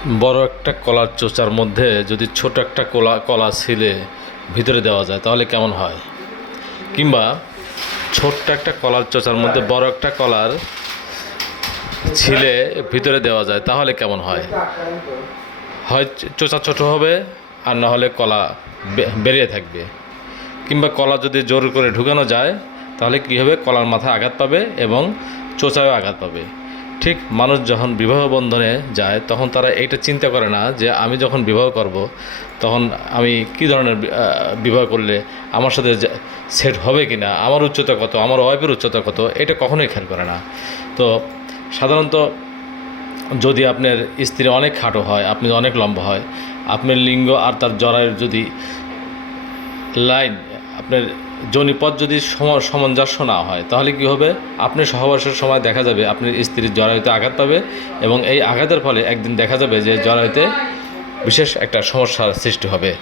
বড় একটা কলার চোচার মধ্যে যদি ছোট একটা কলা কলা ছিলে ভিতরে দেওয়া যায়, তাহলে কেমন হয়? কিংবা ছোট্ট একটা কলার চোচার মধ্যে বড় একটা কলার ছিলে ভিতরে দেওয়া যায়, তাহলে কেমন হয়? হয় চোচা ছোট হবে, আর না হলে কলা বেরিয়ে থাকবে। কিংবা কলা যদি জোর করে ঢুকানো যায়, তাহলে কী হবে? কলার মাথায় আঘাত পাবে এবং চোচায়ও আঘাত পাবে। ঠিক মানুষ যখন বিবাহ বন্ধনে যায়, তখন তারা এটা চিন্তা করে না যে আমি যখন বিবাহ করব, তখন আমি কী ধরনের বিবাহ করলে আমার সাথে সেট হবে কি না আমার উচ্চতা কত, আমার ওয়াইফের উচ্চতা কত, এটা কখনোই খেয়াল করে না। তো সাধারণত যদি আপনার স্ত্রী অনেক খাটো হয়, আপনি অনেক লম্বা হয়, আপনার লিঙ্গ আর তার জরায়ের যদি লাইন আপনার জনিপথ যদি সম- সামঞ্জস্য না হয়, তাহলে কি হবে? আপনি সহবাসের সময় দেখা যাবে আপনার স্ত্রীর জরায়ুতে আঘাত পাবে এবং এই আঘাতের ফলে একদিন দেখা যাবে যে জরায়ুতে বিশেষ একটা সমস্যার সৃষ্টি হবে।